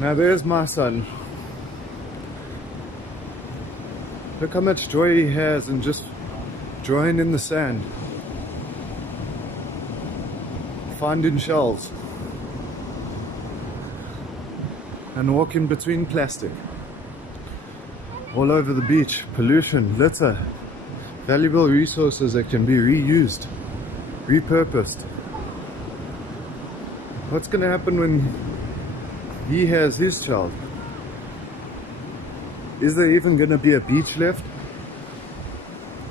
Now there's my son. Look how much joy he has in just drawing in the sand, finding shells, and walking between plastic all over the beach. Pollution, litter, valuable resources that can be reused, repurposed. What's going to happen when he has his child? Is there even going to be a beach left?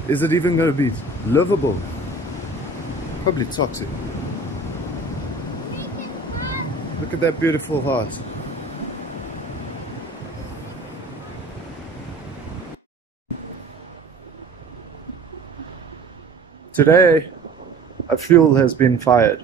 Is it even going to be livable? Probably toxic. Look at that beautiful heart. Today, a fuel has been fired.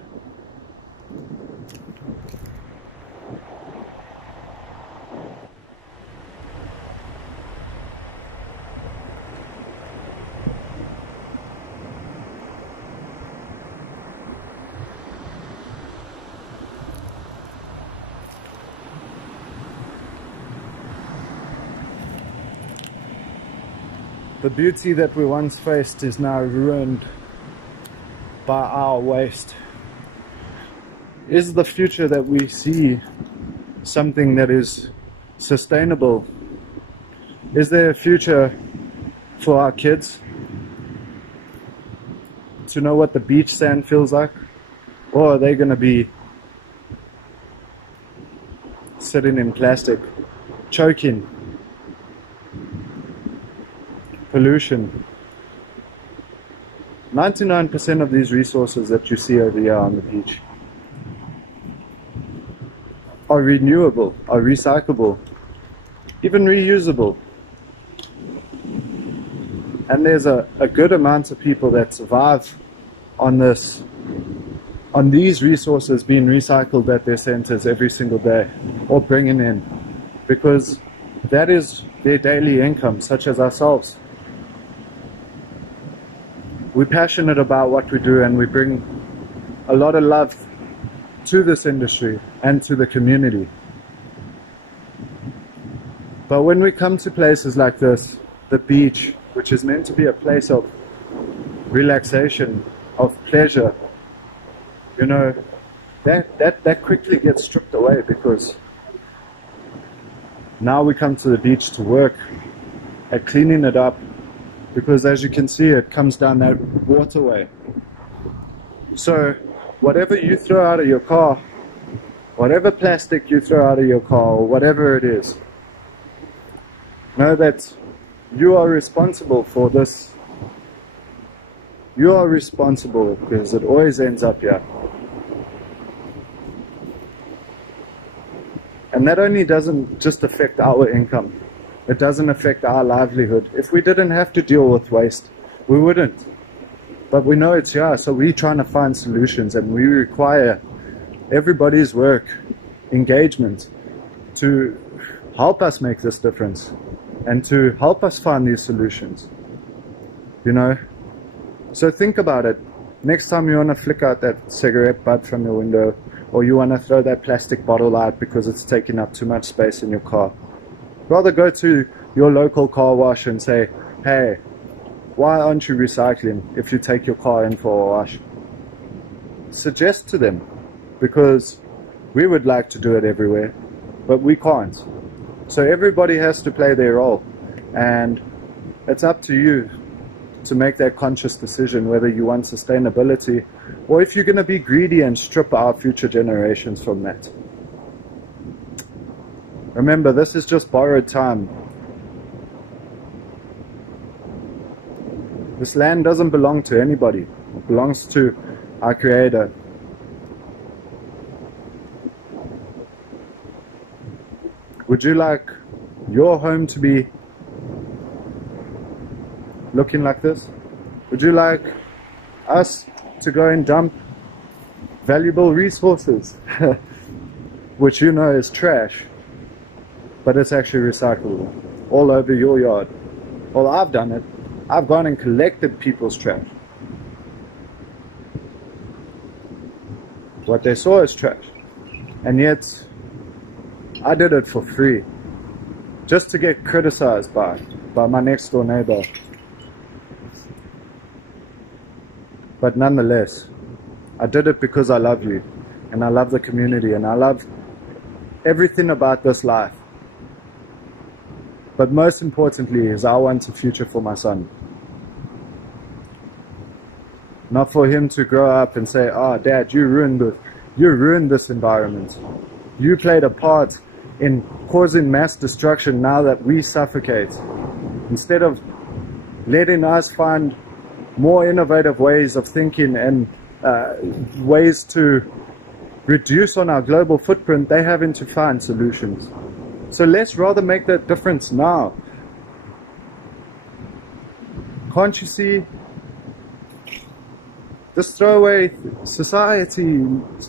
The beauty that we once faced is now ruined by our waste. Is the future that we see something that is sustainable? Is there a future for our kids to know what the beach sand feels like? Or are they going to be sitting in plastic, choking? Pollution. 99% of these resources that you see over here on the beach are renewable, are recyclable, even reusable. And there's a good amount of people that survive on these resources being recycled at their centers every single day, or bringing in, because that is their daily income, such as ourselves. We're passionate about what we do, and we bring a lot of love to this industry and to the community. But when we come to places like this, the beach, which is meant to be a place of relaxation, of pleasure, you know, that quickly gets stripped away, because now we come to the beach to work at cleaning it up, because as you can see, it comes down that waterway. So whatever you throw out of your car, whatever plastic you throw out of your car, or whatever it is, know that you are responsible for this. You are responsible, because it always ends up here. And that only doesn't just affect our income. It doesn't affect our livelihood. If we didn't have to deal with waste, we wouldn't. But we know it's here, so we're trying to find solutions, and we require everybody's work, engagement, to help us make this difference and to help us find these solutions. You know? So think about it. Next time you want to flick out that cigarette butt from your window, or you want to throw that plastic bottle out because it's taking up too much space in your car, rather go to your local car wash and say, hey, why aren't you recycling if you take your car in for a wash? Suggest to them, because we would like to do it everywhere, but we can't. So everybody has to play their role, and it's up to you to make that conscious decision whether you want sustainability, or if you're going to be greedy and strip our future generations from that. Remember, this is just borrowed time. This land doesn't belong to anybody. It belongs to our Creator. Would you like your home to be looking like this? Would you like us to go and dump valuable resources, which you know is trash, but it's actually recyclable, all over your yard? Well, I've done it. I've gone and collected people's trash. What they saw is trash. And yet, I did it for free, just to get criticized by my next door neighbor. But nonetheless, I did it because I love you, and I love the community, and I love everything about this life. But most importantly is I want a future for my son. Not for him to grow up and say, "Oh, Dad, you ruined this environment. You played a part in causing mass destruction now that we suffocate." Instead of letting us find more innovative ways of thinking and ways to reduce on our global footprint, they're having to find solutions. So let's rather make that difference now. Can't you see? This throwaway society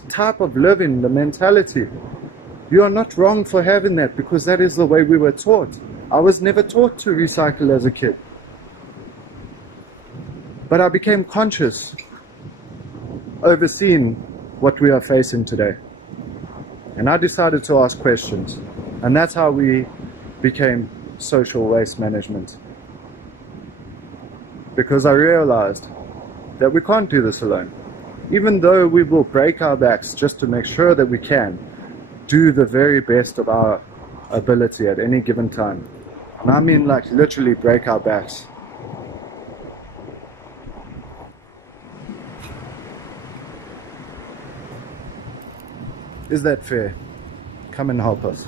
type of living, the mentality, you are not wrong for having that, because that is the way we were taught. I was never taught to recycle as a kid. But I became conscious, overseeing what we are facing today. And I decided to ask questions. And that's how we became social waste management. Because I realized that we can't do this alone. Even though we will break our backs just to make sure that we can do the very best of our ability at any given time. And I mean, like, literally break our backs. Is that fair? Come and help us.